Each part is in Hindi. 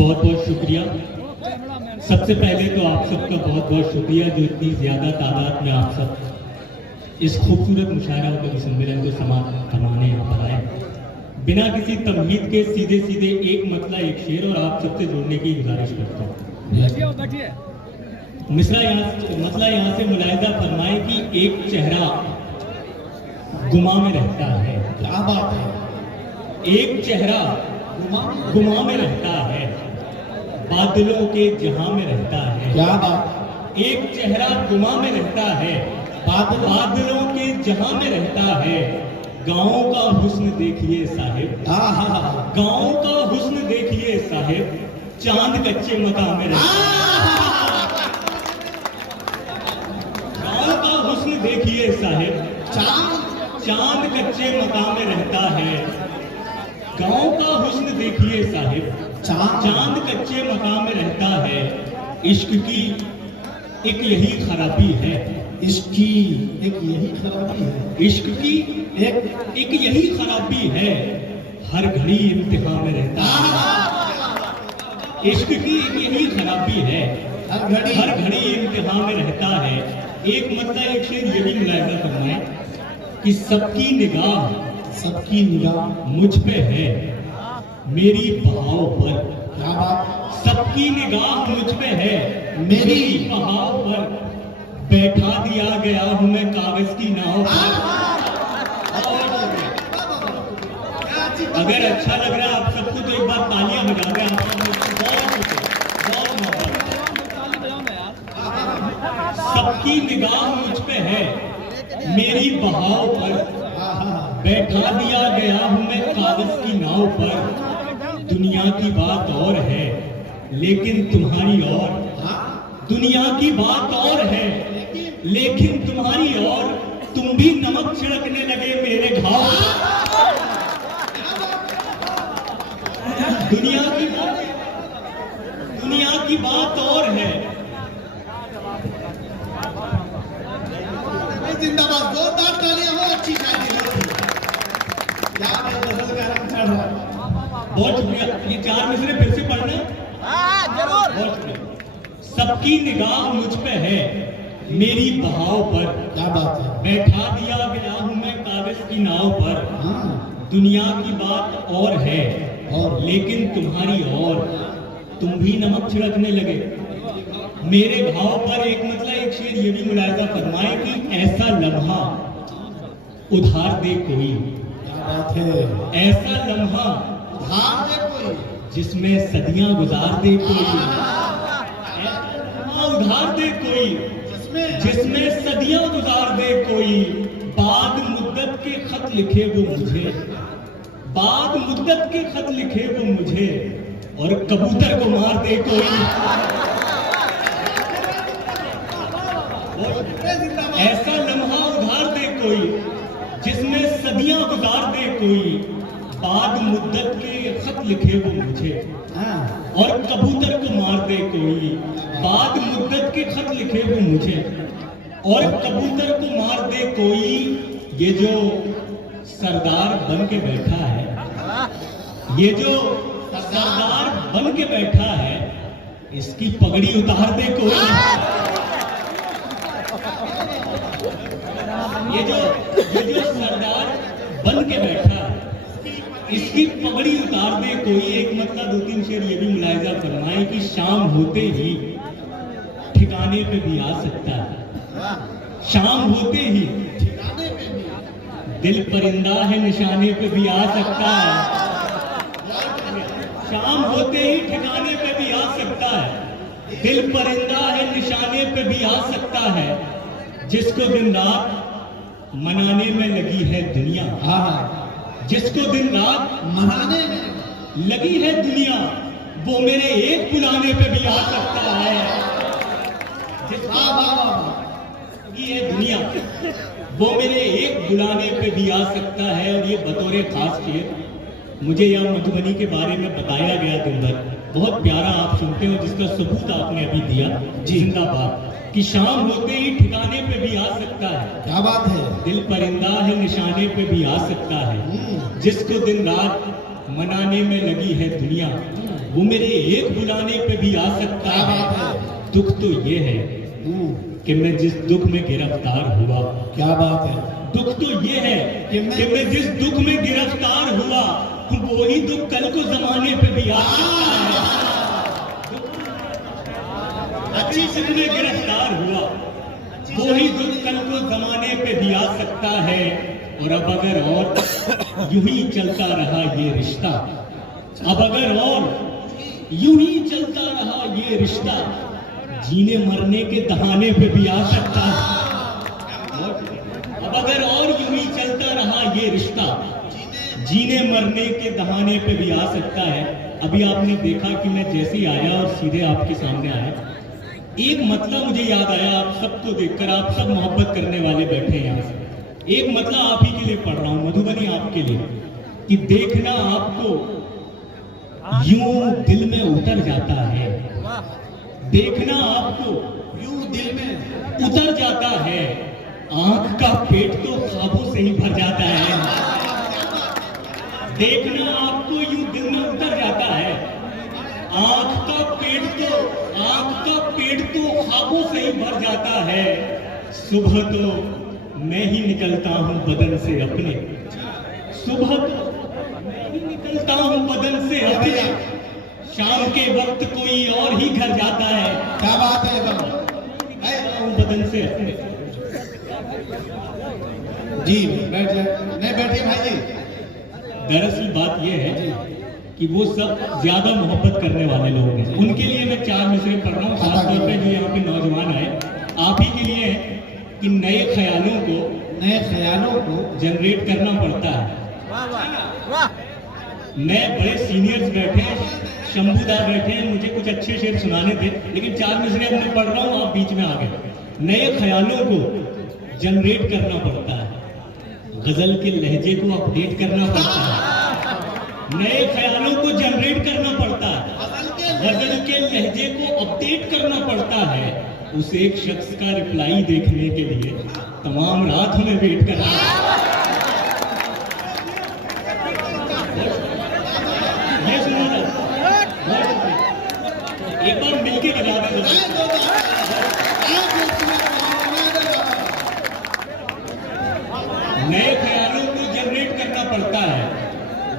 बहुत बहुत शुक्रिया। सबसे पहले तो आप सबका बहुत बहुत शुक्रिया जो इतनी ज़्यादा तादाद में आप सब इस खूबसूरत मुशायरा और सम्मेलन को समाप्त करवाने यहाँ पर आए। बिना किसी तमहीद के सीधे सीधे एक मतला एक शेर और आप सबसे जोड़ने की गुजारिश करता हूँ। मसला यहाँ से मुलाहिजा फरमाए कि एक चेहरा गुमा में रहता है। क्या बात है। एक चेहरा गुमा में रहता है, बादलों के जहां में रहता है। क्या बात। एक चेहरा गुमा में रहता है, बादलों के जहां में रहता है। गाँव का हुस्न देखिए साहिब, गाँव का हुस्न देखिए साहिब, चांद कच्चे मकान में रहता है। गाँव का हुस्न देखिए साहिब, चांद कच्चे मकान में रहता है। गाँव का हुस्न देखिए साहिब, चांद कच्चे मकाम में रहता है। इश्क की एक यही खराबी है, इश्क की एक यही खराबी है, इश्क की एक यही खराबी है, हर घड़ी इम्तिहान में रहता है। इश्क की एक यही खराबी है, हर घड़ी इम्तिहान में रहता है। एक मतलब एक शेर ये भी मुलाहिजा फरमाए कि सबकी निगाह मुझ पे है, मेरी बहाव पर। क्या बात। सबकी निगाह मुझ पे है, मेरी बहाव पर। बैठा दिया गया हूं मैं कागज की नाव पर। अगर अच्छा लग रहा है आप सबको तो एक बार तालियां बजा दें। आप सबकी निगाह मुझ पे है, मेरी बहाव पर। बैठा दिया गया हूं मैं कागज की नाव पर। दुनिया की बात और है लेकिन तुम्हारी और, दुनिया की बात और है लेकिन तुम्हारी और। तुम भी नमक छिड़कने लगे मेरे घाव। दुनिया की बात और है। जिंदाबाद, जोरदार तालियां हो। अच्छी शायरी हो। क्या गजल का रंग चढ़ रहा है। बहुत शुक्रिया। ये 4 मिसरे फिर से पढ़ना। जरूर। बहुत शुक्रिया। सबकी निगाह मुझ पे है, मेरी बहाव पर। क्या बात है। बैठा दिया गया हूं मैं कागज की नाव पर। दुनिया की बात और है और लेकिन तुम्हारी और। तुम भी नमक छिड़कने लगे मेरे घाव पर। एक मतलब एक शेर ये भी मुलाहिजा फरमाए कि ऐसा लम्हा उधार दे कोई। क्या बात है। ऐसा लम्हा उधार दे कोई, जिसमें सदियां गुजार दे कोई। उधार दे कोई, जिसमें सदियां गुजार दे कोई। बाद मुद्दत के खत लिखे वो मुझे, बाद मुद्दत के खत लिखे वो मुझे, और कबूतर को मार दे कोई। ऐसा लम्हा उधार दे कोई, जिसमें सदियां गुजार दे कोई। बाद मुद्दत के खत लिखे वो मुझे, और कबूतर को मार दे कोई। बाद मुद्दत के खत लिखे वो मुझे, और कबूतर को मार दे कोई। ये जो सरदार बन के बैठा है, ये जो सरदार बन के बैठा है, इसकी पगड़ी उतार दे कोई। ये जो सरदार बन के बैठा है, इसकी पगड़ी उतार दे कोई। एक मतलब 2-3 शेर ये भी मुलाहिजा फरमाए कि शाम होते ही ठिकाने पे भी आ सकता है। शाम होते ही ठिकाने पे भी, दिल परिंदा है निशाने पे भी आ सकता है। शाम होते ही ठिकाने पे भी आ सकता है। दिल परिंदा है निशाने पे भी आ सकता है। जिसको दिन रात मनाने में लगी है दुनिया, जिसको दिन रात मनाने में लगी है दुनिया, वो मेरे एक बुलाने पे भी आ सकता है। ये दुनिया वो मेरे एक बुलाने पे भी आ सकता है। और ये बतौर खास शेर मुझे यहाँ मधुबनी के बारे में बताया गया दिन भर, बहुत प्यारा आप सुनते हो, जिसका सबूत आपने अभी दिया। जिंदाबाद। कि शाम होते ही ठिकाने पे भी आ सकता है। क्या बात है। दिल परिंदा है निशाने पे भी आ सकता है। जिसको दिन रात मनाने में लगी है दुनिया, वो मेरे एक बुलाने पे भी आ सकता क्या बात है। है। दुख तो ये है कि मैं जिस दुख में गिरफ्तार हुआ, क्या बात है। दुख तो ये है कि कि मैं जिस दुख में गिरफ्तार हुआ, वही दुख कल को जमाने पे भी आ सकता है। अच्छी दुख में गिरफ्तार हुआ, वही दुख कल को जमाने पे भी आ सकता है। और अब अगर और यूं ही चलता रहा ये रिश्ता, अब अगर और यूं ही चलता रहा ये रिश्ता, जीने मरने के दहाने पे भी आ सकता है। अब अगर और यूं ही चलता रहा ये रिश्ता, जीने मरने के दहाने पे भी आ सकता है। अभी आपने देखा कि मैं जैसे ही आया और सीधे आपके सामने आया, एक मतलब मुझे याद आया। आप सबको देखकर, आप सब मोहब्बत करने वाले बैठे हैं यहाँ से, एक मतलब आप ही के लिए पढ़ रहा हूं, मधुबनी आपके लिए, कि देखना आपको यूं दिल में उतर जाता है, देखना आपको यूं दिल में उतर जाता है, आंख का पेट तो ख्वाबों से ही भर जाता है। देखना आपको यूं दिल में उतर जाता है, आंख का पेट तो ख्वाबों से ही भर जाता है। सुबह तो मैं ही निकलता हूं बदन से अपने, सुबह तो मैं ही निकलता हूं बदन से अपने, शाम के वक्त कोई और ही घर जाता है। क्या बात है। बदन से अपने। जी बैठ जाए, नहीं बैठे भाई जी। दरअसल बात यह है कि वो सब ज्यादा मोहब्बत करने वाले लोग हैं, उनके लिए मैं 4 मिसरे पढ़ रहा हूँ, खासतौर पे जो यहाँ पे नौजवान आए, आप ही के लिए है कि नए ख्यालों को जनरेट करना पड़ता है। नए बड़े सीनियर्स बैठे हैं, शंभूदा बैठे हैं, मुझे कुछ अच्छे शेर सुनाने थे, लेकिन 4 मिसरे अब मैं पढ़ रहा हूँ, आप बीच में आ गए। नए ख्यालों को जनरेट करना पड़ता है, गजल के लहजे को अपडेट करना पड़ता है, नए ख्यालों को जनरेट करना पड़ता है, गजल के लहजे को अपडेट करना पड़ता है। उस एक शख्स का रिप्लाई देखने के लिए तमाम रात हमें वेट करना है। ये सुनो ना, एक बार मिलके बजा दे। नए ख्यालों को जनरेट करना पड़ता है,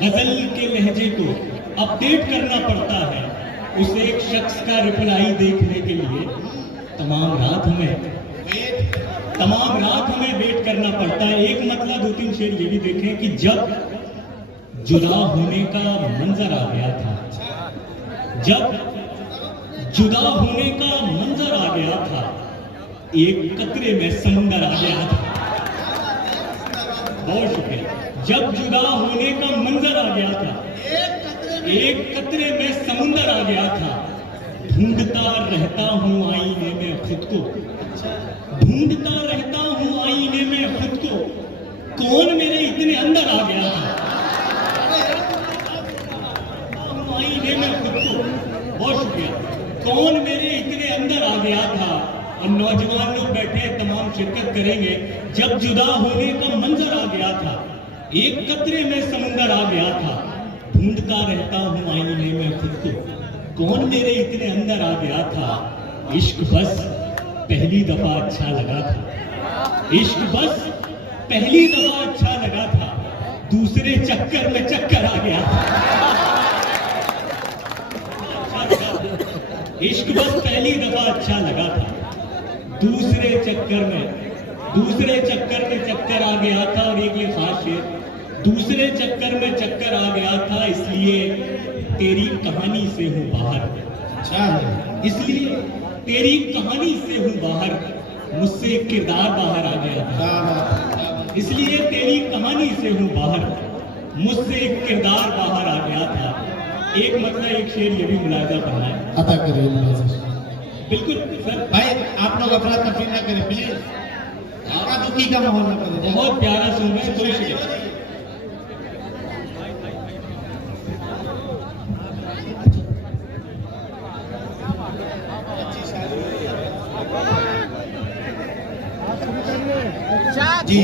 गजल के लहजे को अपडेट करना पड़ता है। उस एक शख्स का रिप्लाई देखने के लिए तमाम रात हमें वेट करना पड़ता है। एक मतलब 2-3 शेर ये भी देखें कि जब जुदा होने का मंजर आ गया था, जब जुदा होने का मंजर आ गया था, एक कतरे में समुंदर आ गया था। बहुत शुक्रिया। जब जुदा होने का मंजर आ गया था, एक कतरे में समुंदर आ गया था, ढूंढता रहता हूँ आईने में खुद को, ढूंढता रहता हूँ आईने में खुद को, कौन मेरे इतने अंदर आ गया था, आईने में खुद को। बहुत शुक्रिया। कौन मेरे इतने अंदर आ गया था। और नौजवान लोग बैठे तमाम शिरकत करेंगे। जब जुदा होने का मंजर आ गया था, एक कतरे में समुंदर आ गया था, ढूंढता रहता हूँ आईने में खुद को, कौन मेरे इतने अंदर आ गया था। इश्क बस पहली दफा अच्छा लगा था, इश्क बस पहली दफा अच्छा लगा था, दूसरे चक्कर में चक्कर आ गया था। इश्क बस पहली दफा अच्छा लगा था, दूसरे चक्कर में चक्कर आ गया था। और एक ये खास शेर, दूसरे चक्कर में चक्कर आ गया था, इसलिए तेरी कहानी से हूँ बाहर, इसलिए तेरी कहानी से हूँ बाहर, मुझसे एक किरदार बाहर आ गया था, इसलिए तेरी कहानी से हूँ बाहर, मुझसे एक किरदार बाहर आ गया था। एक मतलब एक शेर ये भी मुलाजा करना है। अता करिए मुलाजा। बिल्कुल सर। भाई आप लोग अपना तफरीर ना करें प्लीज, आपका दुखी का माहौल ना करें। बहुत प्यारा सुन रहे हैं, कोई शिकायत जी।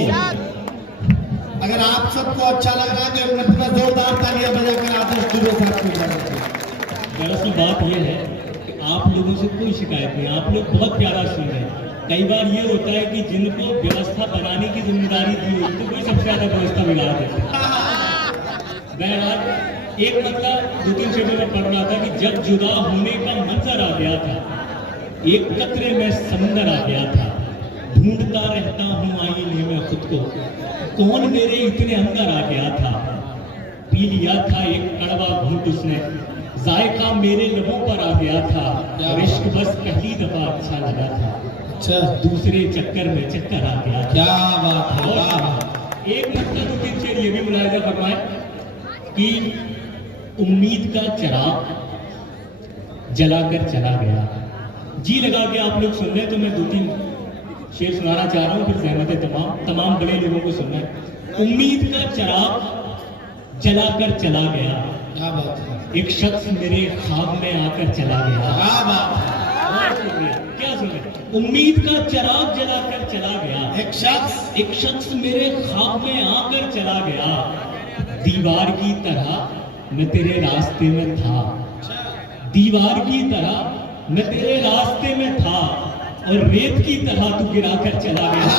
अगर आप सबको अच्छा लग रहा है तो एक मरतबा जोरदार तालियां बजाकर आदर्श दुबे साहब को इजाजत दें। दरअसल बात यह है कि आप लोगों से कोई शिकायत नहीं, आप लोग बहुत प्यारा सुन रहे हैं। कई बार ये होता है कि जिनको व्यवस्था बनाने की जिम्मेदारी दी होती है कोई सबसे ज्यादा व्यवस्था बिगाड़ देते हैं। बहरहाल एक मतलब 2-3 शेरों में पढ़ रहा था कि जब जुदा होने का मंजर आ गया था, एक कतरे में समंदर आ गया था, ढूंढता रहता हूँ आईने में खुद को, कौन मेरे इतने अंदर आ गया था। पी लिया था एक कड़वा घूंट उसने, जायका मेरे लबों पर आ गया था। इश्क बस पहली दफा अच्छा लगा था, अच्छा दूसरे चक्कर में चक्कर आ गया। क्या बात है, वाह। एक मतलब 2-3 शेर ये भी मुलाहिजा फरमाए कि उम्मीद का चिराग जलाकर चला गया। जी लगा के आप लोग सुन रहे हैं तो मैं 2-3 शेर सुनाना चाह रहा हूँ, फिर सहमत है तमाम बड़े लोगों को सुनना है। उम्मीद का चिराग जलाकर चला गया, क्या बात है, एक शख्स मेरे ख्वाब में आकर चला गया। क्या बात है। क्या सुन रहे? उम्मीद का चिराग जलाकर चला गया, एक शख्स मेरे ख्वाब में आकर चला गया। दीवार की तरह मैं तेरे रास्ते में था, दीवार की तरह मैं तेरे रास्ते में था, और रेत की तरह तू गिराकर चला गया।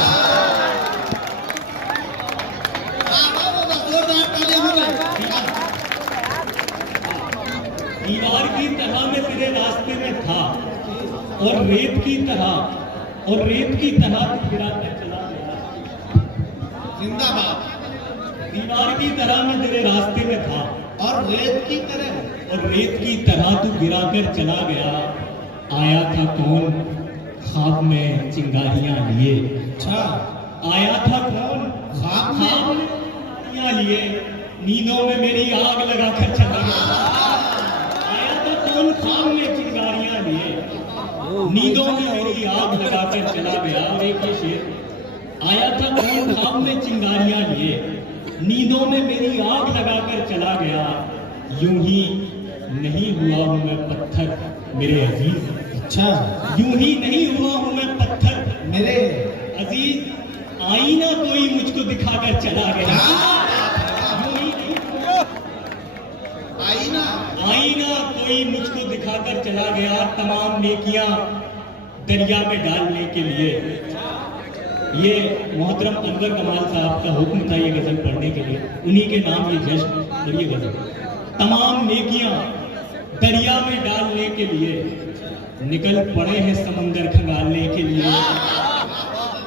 दीवार की तरह मैं तेरे रास्ते में था, और रेत की तरह तू गिराकर चला गया। जिंदाबाद। दीवार की तरह मैं तेरे रास्ते में था, और रेत की तरह तू गिराकर चला गया। आया था कौन ख्वाब में चिंगारियां लिए, अच्छा, आया था कौन ख्वाब में चिंगारियां लिए, नींदों में मेरी आग लगाकर चला गया। आया था कौन ख्वाब में चिंगारियां लिए, नींदों में मेरी आग लगाकर चला गया। और एक ये शेर, आया था कौन ख्वाब में चिंगारियां लिए, नींदों में मेरी आग लगाकर चला गया। यूं ही नहीं हुआ हूं मैं पत्थर मेरे अजीज, अच्छा, यूं ही नहीं हुआ हूं मैं पत्थर मेरे अजीज, आईना कोई मुझको दिखाकर चला गया। यूं ही नहीं, आईना कोई मुझको दिखाकर चला गया। तमाम नेकियां दरिया में डालने के लिए, ये मोहतरम अनवर कमाल साहब का हुक्म था ये गजल पढ़ने के लिए, उन्हीं के नाम ये जश्न और ये गजल। तमाम नेकियां दरिया में डालने के लिए निकल पड़े हैं समंदर खंगालने के लिए।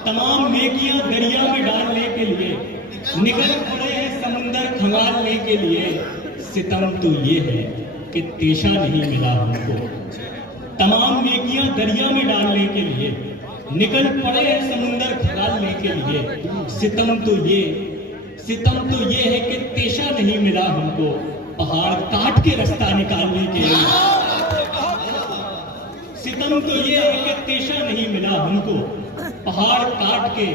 तमाम नेकियां दरिया में डालने के लिए निकल पड़े हैं समंदर खंगालने के लिए। सितम तो ये है कि तेशा नहीं मिला हमको। तमाम नेकियां दरिया में डालने के लिए निकल पड़े हैं समुंदर खंगालने के लिए। सितम तो ये है कि तेशा नहीं मिला हमको, पहाड़ काट के रास्ता निकालने के लिए। सितम तो ये है कि तेशा नहीं मिला हमको, पहाड़ काट के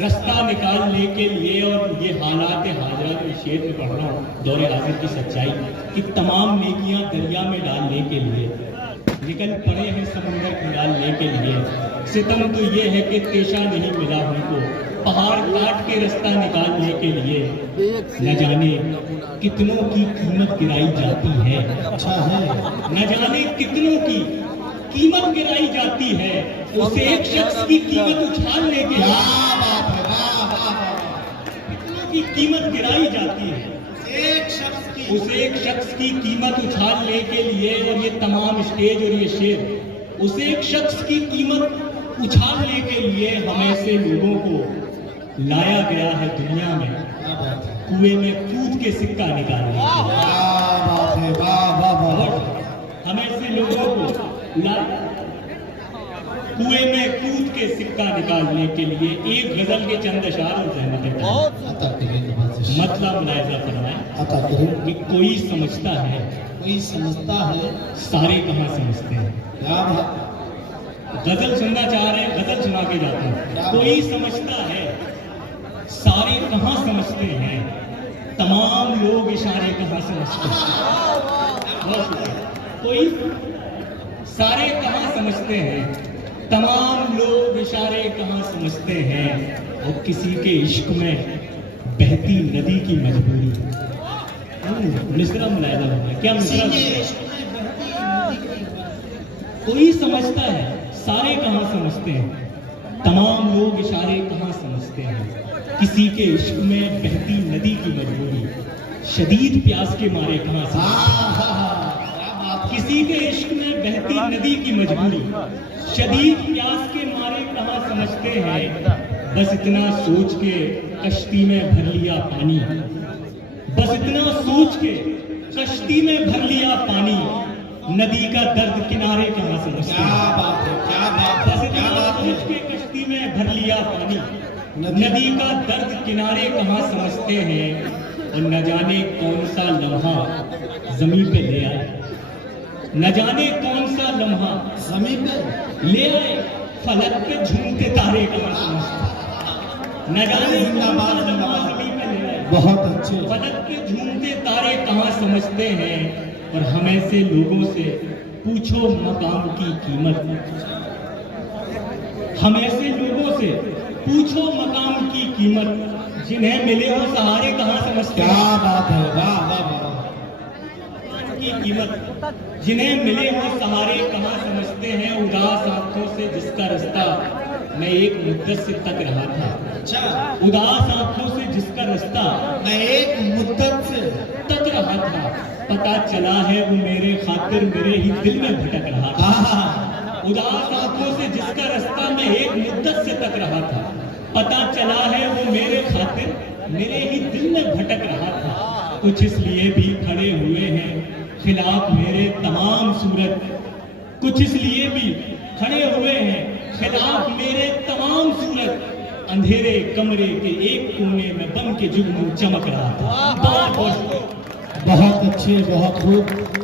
रास्ता निकालने के लिए। और ये हालात हाजरा के शेर में पढ़ रहा हूँ, दौरे हाजिर की सच्चाई कि तमाम नेकियां दरिया में डालने के लिए निकल पड़े हैं समुंदर खंगालने के लिए। सितम तो ये है कि तेशा नहीं मिला हमको, पहाड़ काट के रास्ता निकालने के लिए। न जाने कितनों की कीमत गिराई जाती है, अच्छा है, न जाने कितनों की कीमत गिराई जाती है, उस एक शख्स की कीमत उछालने के लिए। कितनों की कीमत गिराई जाती है, उस एक शख्स की कीमत उछालने के लिए। और ये तमाम स्टेज और ये शेर उस एक शख्स की कीमत उछालने के लिए हम ऐसे लोगों को लाया गया है दुनिया में, कुएं में कूद के सिक्का निकालने के लिए। हम ऐसे लोगों को कुएं में कूद के सिक्का निकालने के लिए। एक गजल के चंद अशार और ज़हमत मतलब मुलाहिजा फरमाए कि कोई समझता है सारे कहाँ समझते हैं। गजल सुनना चाह रहे हैं, गजल सुना के जाते हैं। कोई समझता है सारे कहाँ समझते हैं, तमाम लोग इशारे कहाँ समझते हैं। कोई सारे कहाँ समझते हैं, तमाम लोग इशारे कहाँ समझते हैं। और किसी के इश्क में बहती नदी की मजबूरी। मिसरा मुलाहिजा होगा क्या? मिसरा कोई समझता है, सारे कहाँ समझते हैं, तमाम लोग इशारे कहाँ समझते हैं। किसी के इश्क में बहती नदी की मजबूरी, शदीद प्यास के मारे कहाँ समझते हैं। किसी के इश्क में बहती नदी की मजबूरी, शदीद प्यास के मारे कहाँ समझते हैं। बस इतना सोच के कश्ती में भर लिया पानी, बस इतना सोच के कश्ती में भर लिया पानी, नदी का दर्द किनारे कहाँ समझते हैं। क्या बात है, क्या बात है, बस क्या इतना बात सोच है। के कश्ती में भर लिया पानी, नदी का दर्द किनारे कहाँ समझते हैं। और न जाने कौन सा लम्हा जमीन पे ले आए, न जाने कौन सा लम्हा जमीन पे ले आए, फलक पे झूमते तारे कहाँ समझते हैं। न जाने कौन सा लम्हा जमीन पे ले आए, बहुत अच्छे। फलक पे झूमते तारे कहाँ समझते हैं। और हम ऐसे लोगों से पूछो मकाम की कीमत, हम ऐसे लोगों से पूछो मकाम की कीमत, जिन्हें मिले हो सहारे कहाँ समझते क्या हैं। बात है, वाह वाह वाह। की कीमत, जिन्हें मिले हो सहारे कहाँ समझते हैं। उदास आंखों से जिसका रास्ता मैं एक मुद्दत से तक रहा था, अच्छा, उदास आंखों से जिसका रास्ता मैं एक मुद्दत से तक रहा था, पता चला है वो मेरे खातिर मेरे ही दिल में भटक रहा था। आहा, उदास आंखों से जिसका रास्ता मैं एक मुद्दत से तक रहा था, पता चला है वो मेरे खातिर मेरे ही दिल में भटक रहा था। कुछ इसलिए भी खड़े हुए हैं खिलाफ मेरे तमाम सूरत, कुछ इसलिए भी खड़े हुए हैं खिलाफ मेरे तमाम सूरत। अंधेरे कमरे के एक कोने में बन के जुगनू चमक रहा था। बहुत बहुत अच्छे, बहुत खूब।